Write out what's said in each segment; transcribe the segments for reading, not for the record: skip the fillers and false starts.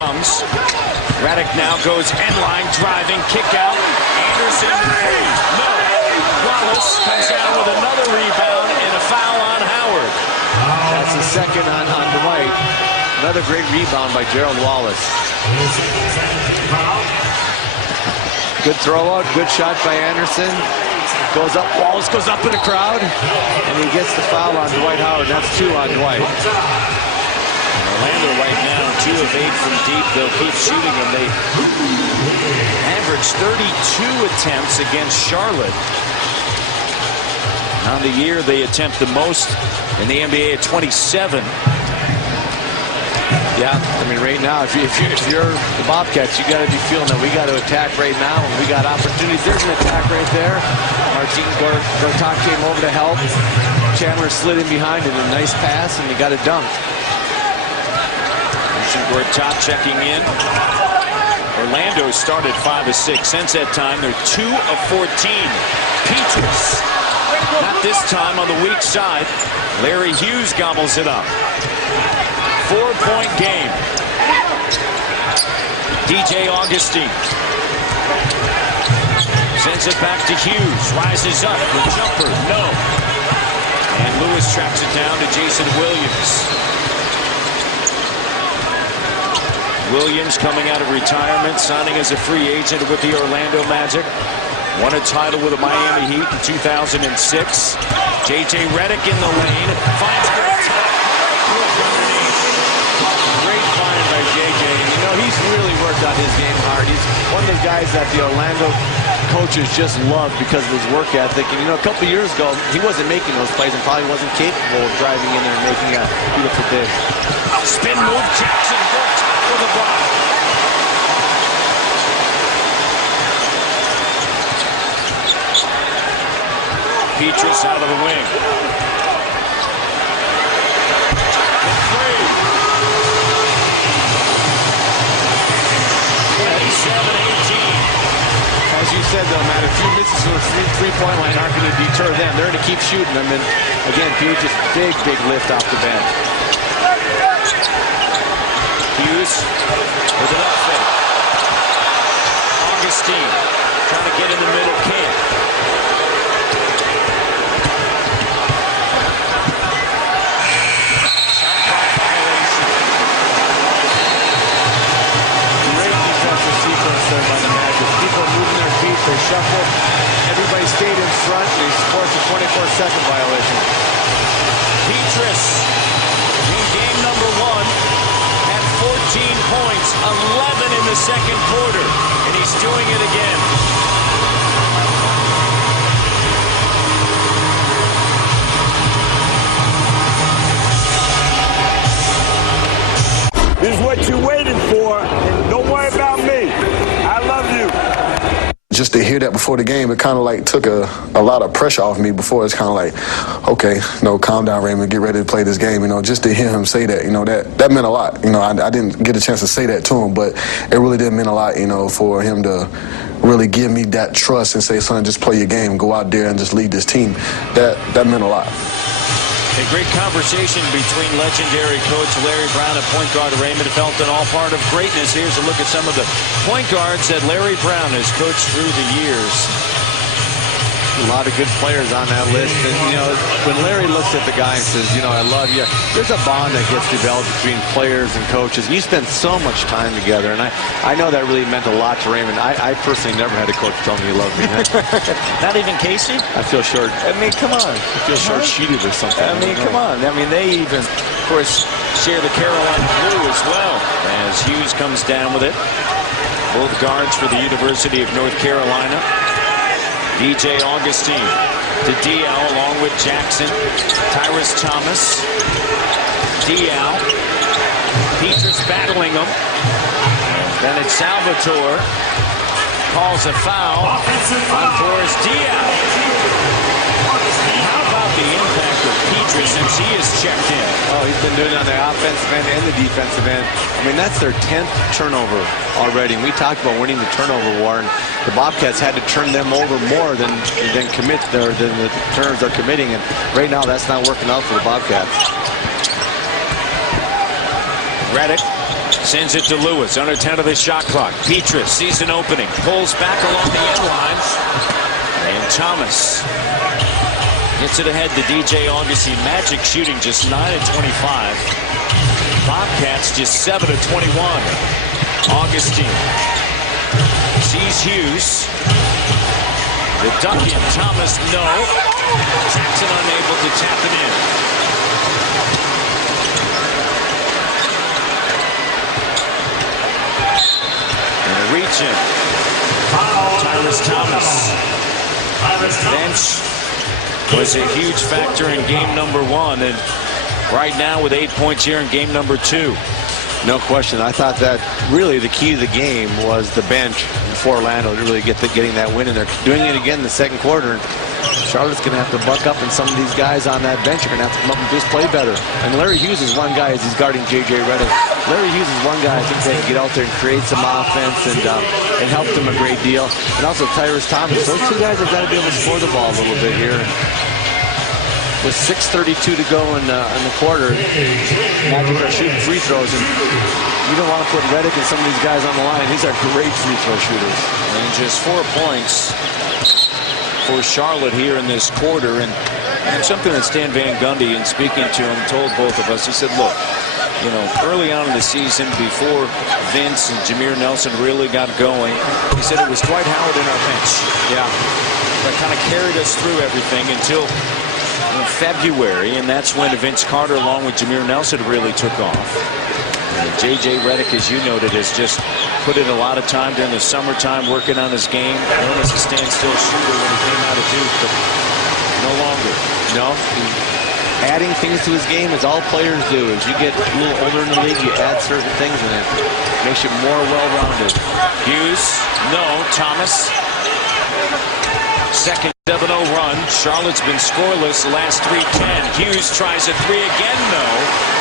Redick now goes end line, driving, kick out. Anderson, no. Wallace comes down with another rebound and a foul on Howard. That's the second on Dwight. Another great rebound by Gerald Wallace. Good throw out, good shot by Anderson. Goes up, Wallace goes up in the crowd, and he gets the foul on Dwight Howard. That's 2 on Dwight. Orlando right now, 2 of 8 from deep. They'll keep shooting them. They average 32 attempts against Charlotte. On the year, they attempt the most in the NBA at 27. Yeah, I mean, right now, if you're the Bobcats, you got to be feeling that we got to attack right now. And we got opportunities. There's an attack right there. Martin Gortat came over to help. Chandler slid in behind it. A nice pass, and he got it dunked. Gortat checking in. Orlando started 5 of 6. Since that time, they're 2 of 14. Petrus, not this time on the weak side. Larry Hughes gobbles it up. 4-point game. DJ Augustine sends it back to Hughes. Rises up. The jumper, no. And Lewis tracks it down to Jason Williams. Williams coming out of retirement, signing as a free agent with the Orlando Magic. Won a title with the Miami Heat in 2006. J.J. Redick in the lane. Finds Gortat. Great find by J.J. You know, he's really worked on his game hard. He's one of the guys that the Orlando coaches just love because of his work ethic. And, you know, a couple years ago, he wasn't making those plays and probably wasn't capable of driving in there and making a beautiful dish. Spin move, Jackson. The block. Petrus out of the wing. The three. 37-18. As you said, though, Matt, a few misses from the three-point line aren't going to deter them. They're going to keep shooting them. And again, Petrus, big lift off the bench. Hughes with an up fake. Augustine trying to get in the middle, can't. Great defensive sequence there by the Magic. People moving their feet, they shuffle. Everybody stayed in front, and they forced a 24-second violation. Petrus in game number 1. 14 points, 11 in the second quarter, and he's doing it again. This is what you're waiting for, and don't worry about me. I love you. Just to hear that before the game, it kind of like took a lot of pressure off me. Before it's kind of like, okay, you know, calm down, Raymond, get ready to play this game. You know, just to hear him say that, you know, that meant a lot. You know, I didn't get a chance to say that to him, but it really did mean a lot, you know, for him to really give me that trust and say, son, just play your game, go out there and just lead this team. That meant a lot. A great conversation between legendary coach Larry Brown and point guard Raymond Felton, all part of greatness. Here's a look at some of the point guards that Larry Brown has coached through the years. A lot of good players on that list. And, you know, when Larry looks at the guy and says, you know, I love you, there's a bond that gets developed between players and coaches. And you spend so much time together. And I know that really meant a lot to Raymond. I personally never had a coach tell me he loved me. Not even Casey? I feel short. I mean, come on. I feel short-sheeted or something. I mean, come on. I mean, they even, of course, share the Carolina blue as well. As Hughes comes down with it. Both guards for the University of North Carolina. DJ Augustine to Dial along with Jackson. Tyrus Thomas. Dial. Petrus battling him. Then it's Salvatore. Calls a foul on Flores Dial. How about the impact of Petrus since he has checked in? Oh, he's been doing it on the offensive end and the defensive end. I mean, that's their 10th turnover already. And we talked about winning the turnover war, and the Bobcats had to turn them over more than commit than the turnovers they're committing. And right now, that's not working out for the Bobcats. Redick Sends it to Lewis. Under 10 of the shot clock. Petrus sees an opening. Pulls back along the end line. And Thomas gets it ahead to DJ Augustine. Magic shooting just 9 of 25. Bobcats just 7 of 21. Augustine sees Hughes. The duck in. Thomas, no. Jackson unable to tap it in. And a reach in. Tyrus Thomas. Bench was a huge factor in game number 1, and right now with 8 points here in game number 2. No question. I thought that really the key to the game was the bench for Orlando to really getting that win, and they're doing it again in the second quarter. Charlotte's going to have to buck up, and some of these guys on that bench are going to have to come up and just play better. And Larry Hughes is one guy as he's guarding J.J. Redick. Larry Hughes is one guy I think they can get out there and create some offense and help them a great deal. And also Tyrus Thomas. Those two guys have got to be able to score the ball a little bit here. With 6:32 to go in the quarter, Magic are shooting free throws, and you don't want to put Redick and some of these guys on the line. These are great free throw shooters. And just 4 points for Charlotte here in this quarter, and something that Stan Van Gundy, in speaking to him, told both of us. He said, look, you know, early on in the season, before Vince and Jameer Nelson really got going, he said it was Dwight Howard in our bench. Yeah, that kind of carried us through everything until February, and that's when Vince Carter, along with Jameer Nelson, really took off. And J.J. Redick, as you noted, has just put in a lot of time during the summertime working on his game. Known as a standstill shooter when he came out of Duke, but no longer. No, adding things to his game is all players do. As you get a little older in the league, you add certain things, and it makes you more well-rounded. Hughes, no. Thomas. Second 7-0 run. Charlotte's been scoreless the last 3-10. Hughes tries a 3 again, no.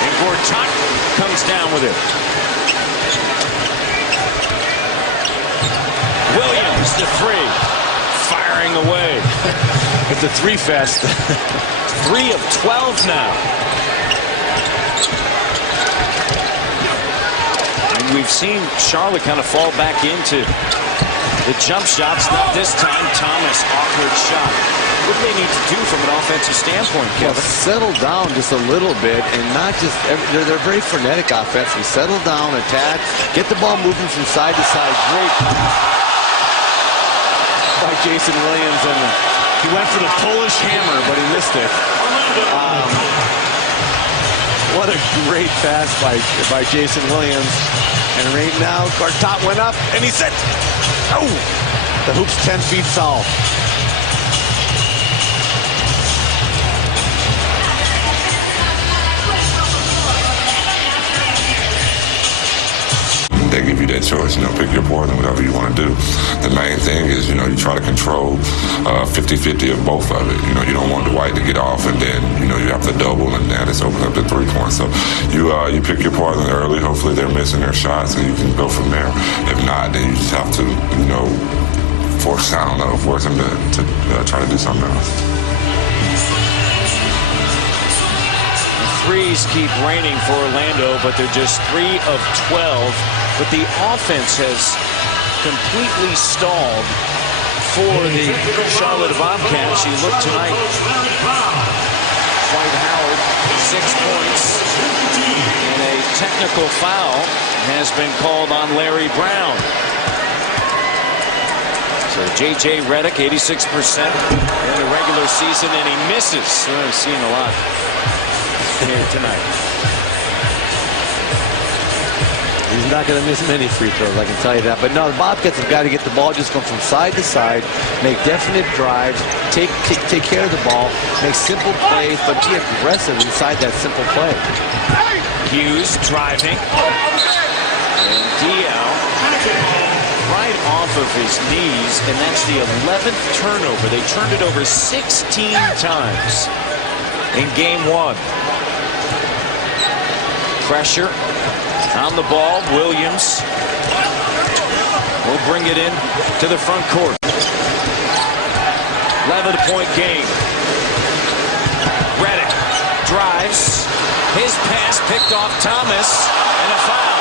And Gortat comes down with it. Williams, the 3. Firing away. It's a 3 fest. 3 of 12 now. And we've seen Charlotte kind of fall back into the jump shots. Not this time. Thomas, awkward shot. What do they need to do from an offensive standpoint, Kevin? Well, settle down just a little bit, and not just they're very frenetic offensively. Settle down, attack, get the ball moving from side to side. Great by Jason Williams, and he went for the Polish hammer, but he missed it. What a great pass by Jason Williams. And right now, Gortat went up, and he said, oh, the hoop's 10 feet south. They give you that choice, you know, pick your poison, whatever you want to do. The main thing is, you know, you try to control 50-50 of both of it. You know, you don't want Dwight to get off, and then, you know, you have to double, and now this opens up to 3 points. So you pick your poison early. Hopefully they're missing their shots, and you can go from there. If not, then you just have to, you know, force them to try to do something else. Threes keep raining for Orlando, but they're just 3 of 12. But the offense has completely stalled for the Charlotte Bobcats. You look tonight, Dwight Howard, 6 points, and a technical foul has been called on Larry Brown. So J.J. Redick, 86% in the regular season, and he misses. We've seen a lot here tonight. He's not going to miss many free throws, I can tell you that. But no, the Bobcats have got to get the ball just going from side to side, make definite drives, take care of the ball, make simple plays, but be aggressive inside that simple play. Hughes driving. And Diao right off of his knees, and that's the 11th turnover. They turned it over 16 times in game 1. Pressure on the ball. Williams will bring it in to the front court. 11-point game. Redick drives. His pass picked off Thomas, and a foul.